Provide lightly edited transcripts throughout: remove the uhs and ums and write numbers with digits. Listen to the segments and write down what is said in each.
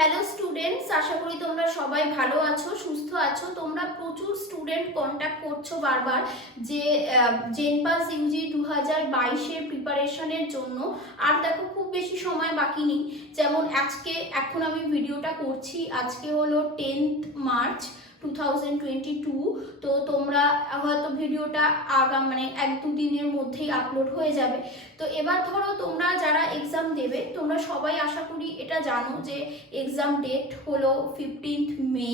Hello students, আশা করি তোমরা সবাই ভালো আছো, সুস্থ আছো। তোমরা প্রচুর স্টুডেন্ট কন্ট্যাক্ট করছো বারবার যে জেনপাস ইউজি 2022-এর প্রিপারেশনের জন্য। আর দেখো, খুব বেশি সময় বাকি নেই। যেমন এখন আমি ভিডিওটা করছি, আজকে হলো 10th মার্চ 2022। তো তোমরা হয়তো ভিডিওটা মানে 1-2 দিনের মধ্যেই আপলোড হয়ে যাবে। তো এবার ধরো, তোমরা যারা এক্সাম দেবে, তোমরা সবাই আশা করি এটা জানো যে এক্সাম ডেট হলো 15th মে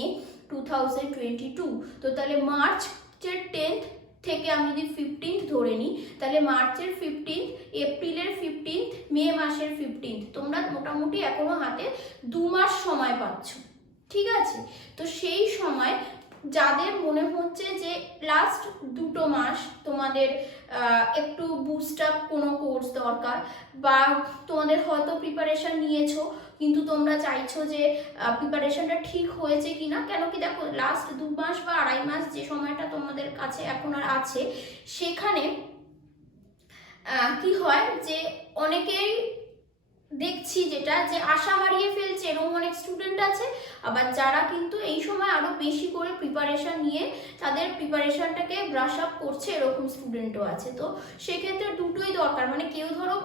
2022। তো তাহলে মার্চের 10th থেকে আমি যদি 15th ধরে নিই, তাহলে মার্চের 15th, এপ্রিলের 15th, মে মাসের 15th, তোমরা মোটামুটি এখনো হাতে 2 মাস সময় পাচ্ছ। ঠিক আছে? তো সেই সময় যাদের মনে হচ্ছে যে লাস্ট 2 মাস তোমাদের একটু বুস্ট আপ কোনো কোর্স দরকার, বা তোমাদের হয়তো প্রিপারেশন নিয়েছো কিন্তু তোমরা চাইছো যে প্রিপারেশনটা ঠিক হয়েছে কিনা, কেন কি দেখো, লাস্ট 2 মাস বা 2.5 মাস যে সময়টা তোমাদের কাছে এখন আর আছে, সেখানে কি হয় যে অনেকেই দেখছি যেটা যে আশা হারিয়ে ফেলছে, এরকম অনেক স্টুডেন্ট আছে। আবার যারা কিন্তু এই সময় আরো বেশি করে প্রিপারেশন নিয়ে তাদের প্রিপারেশনটাকে ব্রাশ আপ করছে, এরকম স্টুডেন্টও আছে। তো সেক্ষেত্রে দুটোই দরকার। মানে কেউ ধরো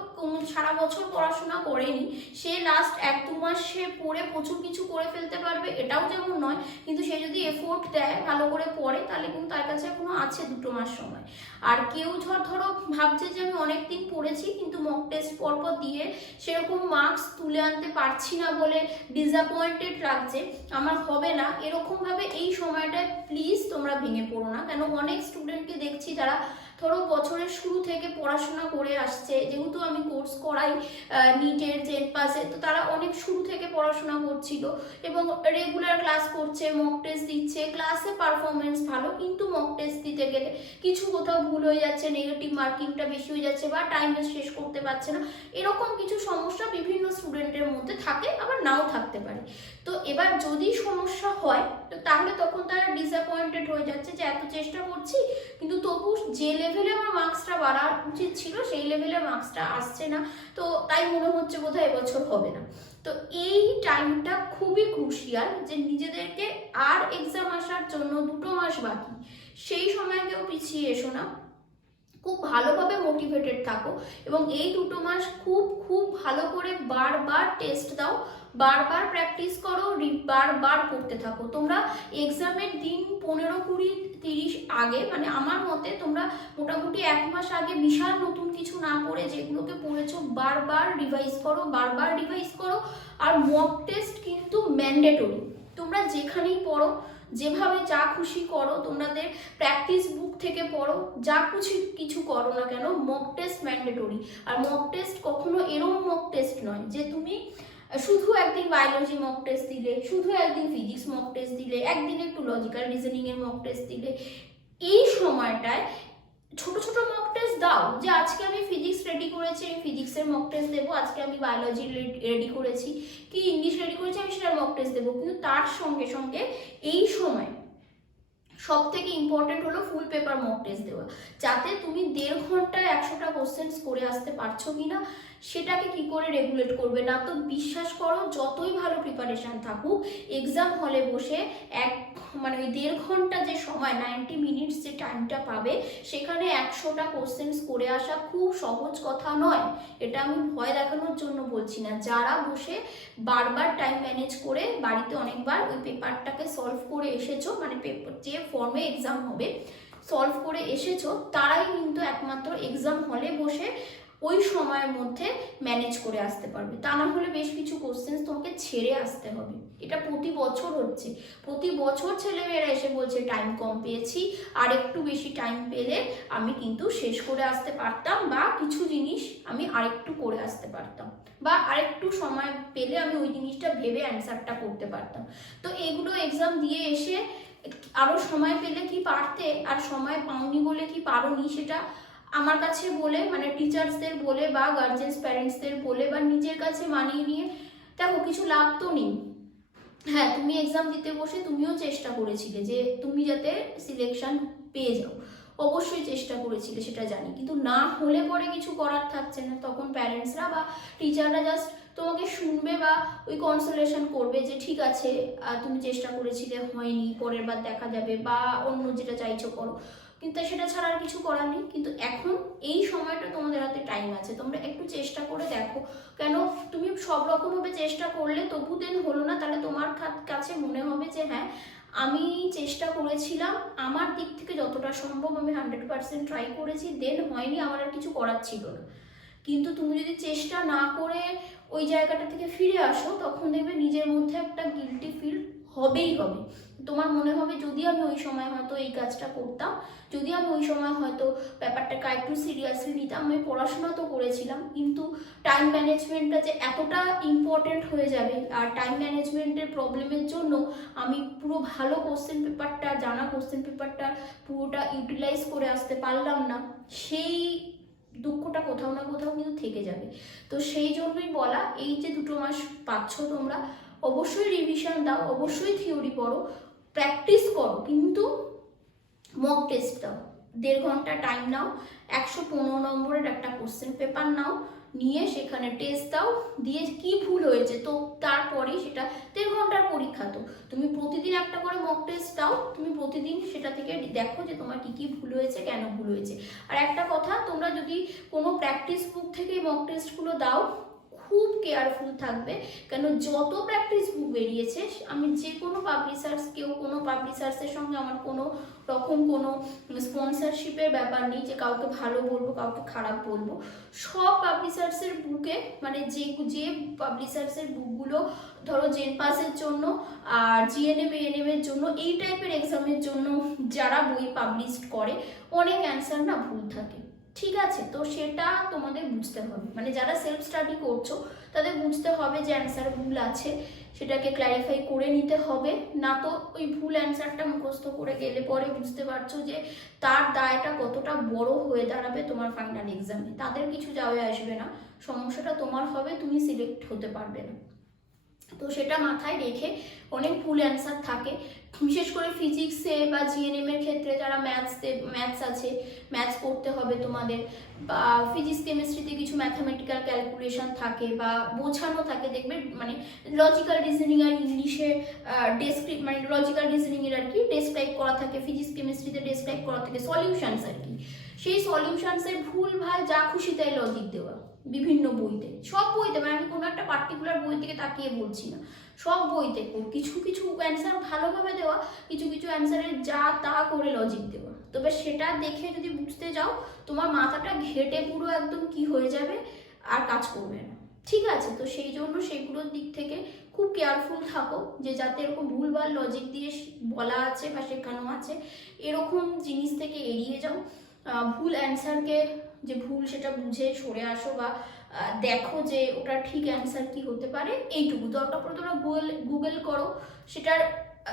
সারা বছর পড়াশোনা করেনি, সে লাস্ট 1-2 মাস সে পড়ে প্রচুর কিছু করে ফেলতে পারবে, এটাও যেমন নয়। কিন্তু সে যদি এফোর্ট দেয়, ভালো করে পড়ে, তাহলে কিন্তু তার কাছে এখনো আছে 2 মাস সময়। আর কেউ ধরো ভাবছে যে আমি অনেকদিন পড়েছি কিন্তু মক টেস্ট পরপর দিয়ে সেরকম মার্কস তুলে আনতে পারছি না বলে ডিসঅ্যাপয়েন্টেড লাগছে, আমার হবে না, এরকম ভাবে এই সময়টায় প্লিজ তোমরা ভেঙে পড়ো না। কেন অনেক স্টুডেন্টকে দেখছি যারা ধরো বছরের শুরু থেকে পড়াশোনা করে আসছে, যেহেতু আমি কোর্স করাই নিটের জেনপাসে, তো তারা অনেক শুরু থেকে পড়াশোনা করছিল এবং রেগুলার ক্লাস করছে, মক টেস্ট দিচ্ছে, ক্লাসে পারফরমেন্স ভালো, কিন্তু মক টেস্ট দিতে গেলে কিছু কোথাও ভুল হয়ে যাচ্ছে, নেগেটিভ মার্কিংটা বেশি হয়ে যাচ্ছে, বা টাইমে শেষ করতে পারছে না। এরকম কিছু সমস্যা বিভিন্ন স্টুডেন্টের মধ্যে থাকে, আবার নাও থাকতে পারে। তো এবার যদি সমস্যা হয়, তো তাহলে তখন তারা ডিসঅ্যাপয়েন্টেড হয়ে যাচ্ছে যে এত চেষ্টা করছি কিন্তু তবু যে লেভেলে আমার মার্কসটা বাড়া উচিত ছিল সেই লেভেলে মার্কসটা আসছে না, তো তাই মনে হচ্ছে বোধহয় এবছর হবে না। তো এই টাইমটা খুবই ক্রুশিয়াল, যে নিজেদেরকে আর এক্সাম আসার জন্য 2 মাস বাকি, সেই সময় কেউ পিছিয়ে এসো না, খুব ভালোভাবে মোটিভেটেড থাকো এবং এই 2 মাস খুব খুব ভালো করে বারবার টেস্ট দাও, বারবার প্র্যাকটিস করো, বারবার করতে থাকো। তোমরা এক্সামের দিন 15, 20, 30 আগে, মানে আমার মতে তোমরা মোটামুটি 1 মাস আগে বিশাল নতুন কিছু না পড়ে যেগুলোকে পড়েছো বারবার রিভাইজ করো, বারবার রিভাইজ করো। আর মক টেস্ট কিন্তু ম্যান্ডেটরি, তোমরা যেখানেই পড়ো, যেভাবে যা খুশি করো, তোমাদের প্র্যাকটিস বুক থেকে পড়ো, যা কিছু করো না কেন, মক টেস্ট ম্যান্ডেটরি। আর মক টেস্ট কখনো এরকম মক টেস্ট নয় যে তুমি শুধু একদিন বায়োলজি মক টেস্ট দিলে, শুধু একদিন ফিজিক্স মক টেস্ট দিলে, একদিন একটু লজিক্যাল রিজনিং এর মক টেস্ট দিলে। এই সময়টায় ছোট ছোট মক টেস্ট দাও, যে আজকে আমি ফিজিক্স রেডি করেছি, আমি ফিজিক্সের মক টেস্ট দেবো, আজকে আমি বায়োলজি রেডি করেছি কি ইংলিশ রেডি করেছি, আমি সেটার মক টেস্ট দেবো। কিন্তু তার সঙ্গে সঙ্গে এই সময় সব থেকে ইম্পর্টেন্ট হলো ফুল পেপার মক টেস্ট দেওয়া, যাতে তুমি 1.5 ঘন্টায় 100টা কোশ্চেন্স করে আসতে পারছো কিনা সেটাকে কি করে রেগুলেট করবে। না তো বিশ্বাস করো, যতই ভালো প্রিপারেশন থাকুক, এক্সাম হলে বসে ওই 1.5 ঘন্টা যে সময়, 90 মিনিটস যে টাইমটা পাবে, সেখানে 100টা কোশ্চেন্স করে আসা খুব সহজ কথা নয়। এটা আমি ভয় দেখানোর জন্য বলছি না, যারা বসে বারবার টাইম ম্যানেজ করে বাড়িতে অনেকবার ওই পেপারটাকে সলভ করে এসেছো, মানে পেপার যে ফর্মে এক্সাম হবে সলভ করে এসেছো, তারাই কিন্তু একমাত্র এক্সাম হলে বসে ওই সময়ের মধ্যে ম্যানেজ করে আসতে পারবে। তা না হলে বেশ কিছু কোশ্চেন্স তোমাকে ছেড়ে আসতে হবে। এটা প্রতি বছর হচ্ছে, প্রতি বছর ছেলেমেয়েরা এসে বলছে টাইম কম পেয়েছি, আর একটু বেশি টাইম পেলে আমি কিন্তু শেষ করে আসতে পারতাম, বা কিছু জিনিস আমি আরেকটু করে আসতে পারতাম, বা আরেকটু সময় পেলে আমি ওই জিনিসটা ভেবে অ্যান্সারটা করতে পারতাম। তো এগুলো এক্সাম দিয়ে এসে আরো সময় পেলে কি পারতে, আর সময় পাওনি বলে কি পারোনি, সেটা আমার কাছে বলে, মানে টিচার্সদের বলে বা গার্জেন্স প্যারেন্টসদের বলে বা নিজের কাছে মানিয়ে নিয়ে দেখো কিছু লাভ তো নেই। হ্যাঁ, তুমি এক্সাম দিতে বসে তুমিও চেষ্টা করেছিলে যে তুমি যাতে সিলেকশন পেয়ে যাও, অবশ্যই চেষ্টা করেছিলে, সেটা জানি, কিন্তু না হলে পরে কিছু করার থাকছে না, তখন প্যারেন্টসরা বা টিচাররা জাস্ট তোমাকে শুনবে বা ওই কনসোলেশন করবে যে ঠিক আছে তুমি চেষ্টা করেছিলে হয়নি, পরের বার দেখা যাবে, বা অন্য যেটা চাইছো করো, কিন্তু সেটা ছাড়া আর কিছু করার নেই। কিন্তু এখন এই সময়টা তোমাদের হাতে টাইম আছে, তোমরা একটু চেষ্টা করে দেখো। কেন তুমি সব রকমভাবে চেষ্টা করলে তবু দেন হলো না, তাহলে তোমার কাছে মনে হবে যে হ্যাঁ আমি চেষ্টা করেছিলাম, আমার দিক থেকে যতটা সম্ভব আমি 100% ট্রাই করেছি, দেন হয়নি, আমার আর কিছু করার ছিল না। কিন্তু তুমি যদি চেষ্টা না করে ওই জায়গাটা থেকে ফিরে আসো, তখন দেখবে নিজের মধ্যে একটা গিল্টি ফিল হবেই হবে। তোমার মনে হবে যদি আমি ওই সময় হয়তো এই কাজটা করতাম, যদি আমি ওই সময় হয়তো ব্যাপারটাকে একটু সিরিয়াসলি নিতাম, আমি পড়াশোনা তো করেছিলাম, কিন্তু টাইম ম্যানেজমেন্টটা যে এতটা ইম্পর্টেন্ট হয়ে যাবে, আর টাইম ম্যানেজমেন্টের প্রবলেমের জন্য আমি পুরো ভালো কোশ্চেন পেপারটা, জানা কোশ্চেন পেপারটা পুরোটা ইউটিলাইজ করে আসতে পারলাম না, সেই দুঃখটা কোথাও না কোথাও কিন্তু থেকে যাবে। তো সেই জন্যই বলা, এই যে 2 মাস পাচ্ছ তোমরা, অবশ্যই রিভিশন দাও, অবশ্যই থিওরি পড়ো, প্র্যাকটিস করো, কিন্তু মক টেস্ট দাও। 1.5 ঘন্টা টাইম নাও, 115 নম্বরের একটা কোশ্চেন পেপার নাও, নিয়ে সেখানে টেস্ট দাও, দিয়ে কি ভুল হয়েছে তো তারপরে সেটা 1.5 ঘন্টার পরীক্ষা, তো তুমি প্রতিদিন একটা করে মক টেস্ট দাও, তুমি প্রতিদিন সেটা থেকে দেখো যে তোমার কি কি ভুল হয়েছে, কেন ভুল হয়েছে। আর একটা কথা, তোমরা যদি কোনো প্র্যাকটিস বুক থেকে মক টেস্টগুলো দাও, খুব কেয়ারফুল থাকবে, কেন যত প্র্যাকটিস বুক বেরিয়েছে, আমি যে কোনো পাবলিশার্স, কোনো পাবলিশার্সের সঙ্গে আমার কোনো রকম কোনো স্পন্সরশিপের ব্যাপার নেই যে কাউকে ভালো বলবো কাউকে খারাপ বলবো। সব পাবলিশার্সের বুকে, মানে যে পাবলিশার্সের বুকগুলো ধরো জেন পাসের জন্য আর জিএনএম এএনএম এর জন্য, এই টাইপের এক্সামের জন্য যারা বই পাবলিশ করে, অনেক অ্যান্সার না ভুল থাকে, ঠিক আছে? তো সেটা তোমাদের বুঝতে হবে, মানে যারা সেলফ স্টাডি করছো তাদের বুঝতে হবে যে অ্যান্সার ভুল আছে, সেটাকে ক্ল্যারিফাই করে নিতে হবে। না তো ওই ভুল অ্যান্সারটা মুখস্থ করে গেলে পরে বুঝতে পারছো যে তার দায়টা কতটা বড় হয়ে দাঁড়াবে তোমার ফাইনাল এক্সামে, তাদের কিছু যাওয়া আসবে না, সমস্যাটা তোমার হবে, তুমি সিলেক্ট হতে পারবে না। তো সেটা মাথায় রেখে, অনেক ভুল অ্যান্সার থাকে, বিশেষ করে ফিজিক্সে বা জিএনএম এর ক্ষেত্রে যারা ম্যাথস আছে, ম্যাথস করতে হবে তোমাদের, বা ফিজিক্স কেমিস্ট্রিতে কিছু ম্যাথামেটিক্যাল ক্যালকুলেশন থাকে বা বোঝানো থাকে, দেখবে মানে লজিক্যাল রিজনিং আর ইংলিশে মানে লজিক্যাল রিজনিং এর আর কি ডেসক্রাইব করা থাকে, ফিজিক্স কেমিস্ট্রিতে ডেসক্রাইব করা থাকে সলিউশনস আর কি। সেই সলিউশনসের ভুল ভাল যা খুশি তাই লজিক দেওয়া বিভিন্ন বইতে, সব বইতে, মানে আমি কোনো একটা পার্টিকুলার বই থেকে তাকিয়ে বলছি না, সব বইতে কিছু কিছু অ্যান্সার ভালোভাবে দেওয়া, কিছু কিছু অ্যান্সারের যা তা করে লজিক দেওয়া। তবে সেটা দেখে যদি বুঝতে যাও, তোমার মাথাটা ঘেটে পুরো একদম কি হয়ে যাবে, আর কাজ করবে না, ঠিক আছে? তো সেই জন্য সেগুলোর দিক থেকে খুব কেয়ারফুল থাকো, যে যাতে এরকম ভুলভাল লজিক দিয়ে বলা আছে বা শেখানো আছে এরকম জিনিস থেকে এড়িয়ে যাও। ভুল অ্যান্সারকে যে ভুল সেটা বুঝে সরে আসো, বা দেখো যে ওটা ঠিক অ্যান্সার কি হতে পারে, এইটুকু দরকার পড়ে তোমরা গুগল করো, সেটার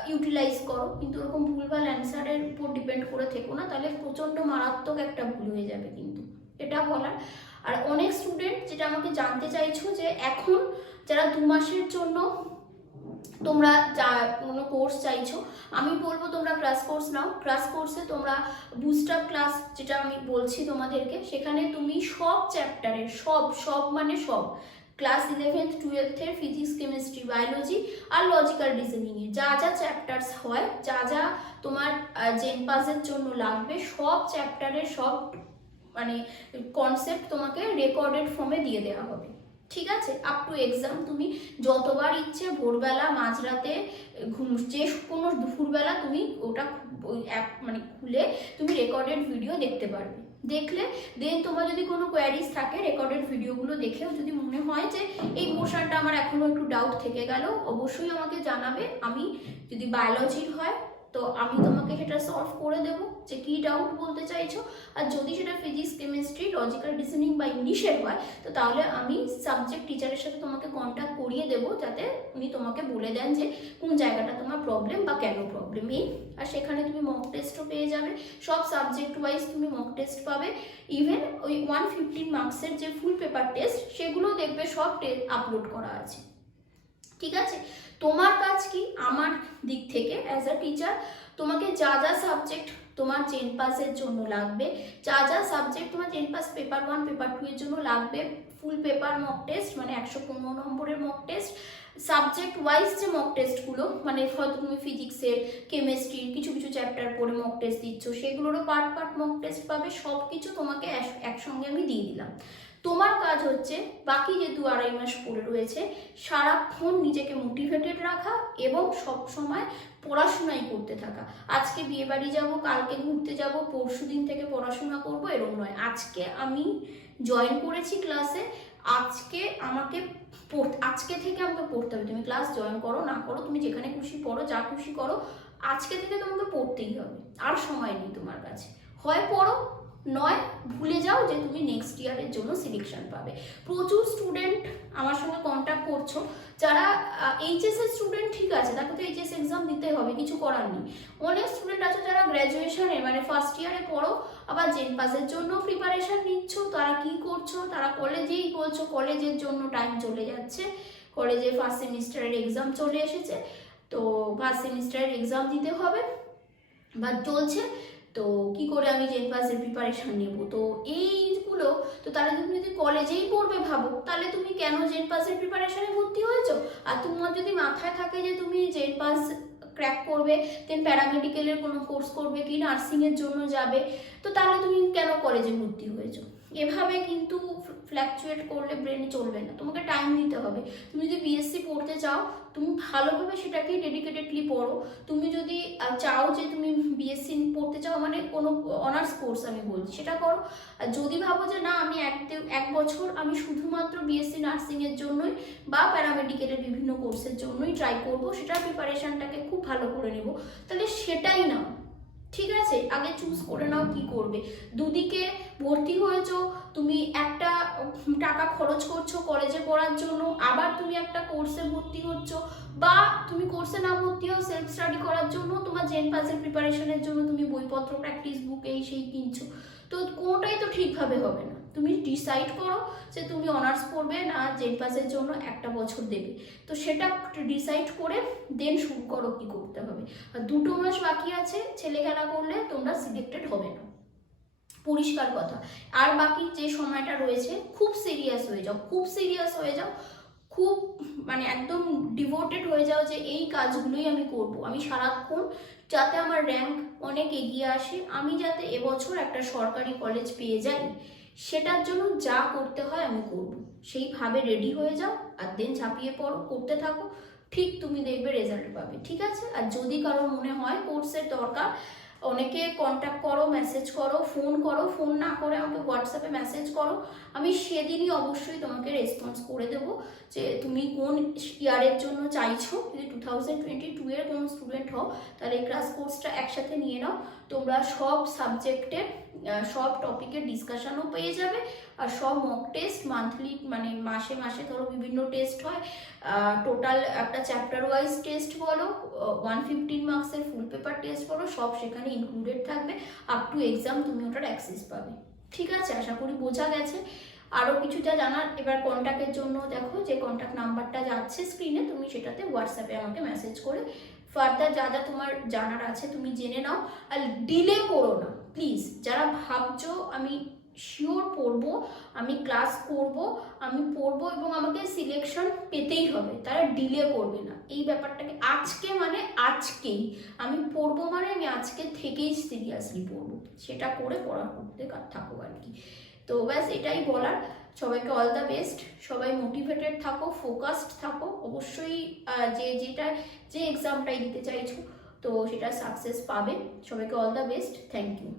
ইউটিলাইজ করো, কিন্তু ওরকম ভুলভাল অ্যান্সারের উপর ডিপেন্ড করে থেকো না, তাহলে প্রচণ্ড মারাত্মক একটা ভুল হয়ে যাবে কিন্তু, এটা বলার। আর অনেক স্টুডেন্ট যেটা আমাকে জানতে চাইছো যে এখন যারা 2 মাসের জন্য তোমরা যা কোনো কোর্স চাইছো, আমি বলবো তোমরা ক্রাশ কোর্স নাও। ক্রাশ কোর্সে তোমরা বুস্টার ক্লাস যেটা আমি বলছি তোমাদেরকে, সেখানে তুমি সব চ্যাপ্টারের সব মানে সব class 11th 12th physics chemistry biology আর লজিক্যাল রিজনিংয়ে যা যা চ্যাপ্টার্স হয়, যা যা তোমার জেন পাসের জন্য লাগবে, সব চ্যাপ্টারের সব মানে কনসেপ্ট তোমাকে রেকর্ডেড ফর্মে দিয়ে দেওয়া হবে, ঠিক আছে? আপ টু এক্সাম তুমি যতবার ইচ্ছে ভোরবেলা, মাঝরাতে, যে কোনো দুপুরবেলা তুমি ওটা ওই অ্যাপ মানে খুলে তুমি রেকর্ডেড ভিডিও দেখতে পারবে। দেখলে দেন তোমার যদি কোনো কোয়ারিজ থাকে, রেকর্ডেড ভিডিওগুলো দেখেও যদি মনে হয় যে এই পোর্শনটা আমার এখনো একটু ডাউট থেকে গেল, অবশ্যই আমাকে জানাবে। আমি যদি বায়োলজির হয় তো আমি তোমাকে সেটা সলভ করে দেবো যে কি ডাউট বলতে চাইছো, আর যদি সেটা ফিজিক্স কেমিস্ট্রি লজিক্যাল রিজনিং বা ইংলিশের হয় তো তাহলে আমি সাবজেক্ট টিচারের সাথে তোমাকে কন্ট্যাক্ট করিয়ে দেবো, যাতে উনি তোমাকে বলে দেন যে কোন জায়গাটা তোমার প্রবলেম বা কেন প্রবলেম এই। আর সেখানে তুমি মক টেস্টও পেয়ে যাবে, সব সাবজেক্ট ওয়াইজ তুমি মক টেস্ট পাবে, ইভেন ওই 115 মার্কসের যে ফুল পেপার টেস্ট সেগুলো দেখবে সব আপলোড করা আছে, ঠিক আছে? তোমার কাজ কি, আমার দিক থেকে অ্যাজ আ টিচার তোমাকে যা যা সাবজেক্ট তোমার 10 পাসের জন্য লাগবে, যা যা সাবজেক্ট তোমার 10 পাস পেপার 1 পেপার 2 এর জন্য লাগবে, ফুল পেপার মক টেস্ট মানে 115 নম্বরের মক টেস্ট, সাবজেক্ট ওয়াইজ যে মক টেস্টগুলো মানে হয়তো তুমি ফিজিক্সের কেমিস্ট্রির কিছু কিছু চ্যাপ্টার পড়ে মক টেস্ট দিচ্ছ, সেগুলোরও পার্ট পার্ট মক টেস্ট পাবে, সব কিছু তোমাকে একসঙ্গে আমি দিয়ে দিলাম। তোমার কাজ হচ্ছে বাকি যে 2-2.5 মাস পড়ে রয়েছে সারাক্ষণ নিজেকে মোটিভেটেড রাখা এবং সব সময় পড়াশোনাই করতে থাকা। আজকে বিয়ে বাড়ি যাবো, কালকে ঘুরতে যাব, পরশু দিন থেকে পড়াশোনা করব এরকম নয়। আজকে আমি জয়েন করেছি ক্লাসে, আজকে থেকে আমাকে পড়তে হবে। তুমি ক্লাস জয়েন করো না করো, তুমি যেখানে খুশি পড়ো, যা খুশি করো, আজকে থেকে তোমাকে পড়তেই হবে। আর সময় নেই তোমার কাছে, হয় পড়ো নয় ভুলে যাও যে তুমি নেক্সট ইয়ারের জন্য সিলেকশন পাবে। প্রচুর স্টুডেন্ট আমার সঙ্গে কন্ট্যাক্ট করছো যারা এইচএস এর স্টুডেন্ট, ঠিক আছে তাকে তো এইচএস এক্সাম দিতে হবে, কিছু করার নেই। অনেক স্টুডেন্ট আছে যারা গ্র্যাজুয়েশনে মানে ফার্স্ট ইয়ারে পড়ো, আবার জেন পাসের জন্য প্রিপারেশন নিচ্ছ, তারা কি করছো, তারা কলেজেই বলছো কলেজের জন্য টাইম চলে যাচ্ছে, কলেজে ফার্স্ট সেমিস্টারের এক্সাম চলে এসেছে, তো ফার্স্ট সেমিস্টারের এক্সাম দিতে হবে বা চলছে, তো কি করে আমি জেন পাসের প্রিপারেশন নেব। তো এইগুলো তো তাহলে তুমি যদি কলেজেই পড়বে ভাবো, তাহলে তুমি কেন জেন পাসের প্রিপারেশনে ভর্তি হয়েছো? আর তোমার যদি মাথায় থাকে যে তুমি জেন পাস ক্র্যাক করবে, দেন প্যারামেডিক্যালের কোনো কোর্স করবে কি নার্সিংয়ের জন্য যাবে, তো তাহলে তুমি কেন কলেজে ভর্তি হয়েছো? এভাবে কিন্তু ফ্ল্যাকচুয়েট করলে ব্রেনে চলবে না, তোমাকে টাইম দিতে হবে। তুমি যদি বিএসসি পড়তে চাও তুমি ভালোভাবে সেটাকে ডেডিকেটেডলি পড়ো। তুমি যদি চাও যে তুমি বিএসসি পড়তে চাও মানে কোনো অনার্স কোর্স আমি বলছি সেটা করো, আর যদি ভাবো যে না আমি এক বছর আমি শুধুমাত্র বিএসসি নার্সিংয়ের জন্যই বা প্যারামেডিক্যালের বিভিন্ন কোর্সের জন্যই ট্রাই করবো, সেটার প্রিপারেশনটাকে খুব ভালো করে নেব, তাহলে সেটাই নাও। ঠিক আছে, আগে চুজ করে নাও কি করবে। দুদিকে ভর্তি হয়েছো, তুমি একটা টাকা খরচ করছো কলেজে পড়ার জন্য, আবার তুমি একটা কোর্সে ভর্তি হচ্ছ, বা তুমি কোর্সে না ভর্তি হও সেলফ স্টাডি করার জন্য, তোমার জেন পাসের প্রিপারেশনের জন্য তুমি বইপত্র প্র্যাকটিস বুক এই সেই কিনছো, তো কোনোটাই তো ঠিকভাবে হবে না। তুমি ডিসাইড করো যে তুমি অনার্স পড়বে না জেন পাসের জন্য একটা বছর দেবে, তো সেটা ডিসাইড করে দেন শুরু করো কি করতে হবে। আর 2 মাস বাকি আছে, ছেলে খেলা করলে তোমরা সিলেক্টেড হবে না, পরিষ্কার কথা। আর বাকি যে সময়টা রয়েছে খুব সিরিয়াস হয়ে যাও, খুব সিরিয়াস হয়ে যাও, খুব মানে একদম ডিভোটেড হয়ে যাও যে এই কাজগুলোই আমি করব, আমি সারাক্ষণ যাতে আমার র্যাঙ্ক অনেক এগিয়ে আসে, আমি যাতে এবছর একটা সরকারি কলেজ পেয়ে যাই, সেটার জন্য যা করতে হয় আমি করব, সেইভাবে রেডি হয়ে যাও আর দেন ঝাঁপিয়ে পড়ো, করতে থাকো, ঠিক তুমি দেখবে রেজাল্ট পাবে। ঠিক আছে, আর যদি কারো মনে হয় কোর্সের দরকার, অনেকে কন্ট্যাক্ট করো, মেসেজ করো, ফোন না করে আমাকে হোয়াটসঅ্যাপে মেসেজ করো, আমি সেদিনই অবশ্যই তোমাকে রেসপন্স করে দেবো যে তুমি কোন ইয়ারের জন্য চাইছো। যদি 2022 এর কোনো স্টুডেন্ট হও তাহলে এই ক্লাস কোর্সটা একসাথে নিয়ে নাও, তোমরা সব সাবজেক্টের সব টপিকের ডিসকাশনও পেয়ে যাবে, আর সব মক টেস্ট মান্থলি মানে মাসে মাসে ধরো বিভিন্ন টেস্ট হয়, টোটাল একটা চ্যাপ্টার ওয়াইজ টেস্ট বলো, 115 মার্কসের ফুল পেপার টেস্ট বলো, সব সেখানে ইনক্লুডেড থাকবে, আপ টু এক্সাম তুমি ওটার অ্যাক্সেস পাবে। ঠিক আছে, আশা করি বোঝা গেছে। আরও কিছুটা জানার এবার কন্ট্যাক্টের জন্য দেখো যে কন্ট্যাক্ট নাম্বারটা যাচ্ছে স্ক্রিনে, তুমি সেটাতে হোয়াটসঅ্যাপে আমাকে মেসেজ করে ফার্দার যা যা তোমার জানার আছে তুমি জেনে নাও, আর ডিলে করো না প্লিজ। যারা ভাবছো আমি শিওর পড়বো, আমি ক্লাস করব, আমি পড়বো এবং আমাকে সিলেকশন পেতেই হবে, তারা ডিলে করবে না এই ব্যাপারটাকে। আজকে মানে আজকেই আমি পড়বো, মানে আমি আজকে থেকেই সিরিয়াসলি পড়বো, সেটা করে পড়া করতে থাকো আর কি। তো ব্যাস এটাই বলার। সবাইকে অল দ্য বেস্ট, সবাই মোটিভেটেড থাকো, ফোকাসড থাকো, অবশ্যই যে এক্সামটাই দিতে চাইছো তো সেটা সাকসেস পাবে। সবাইকে all the best, thank you.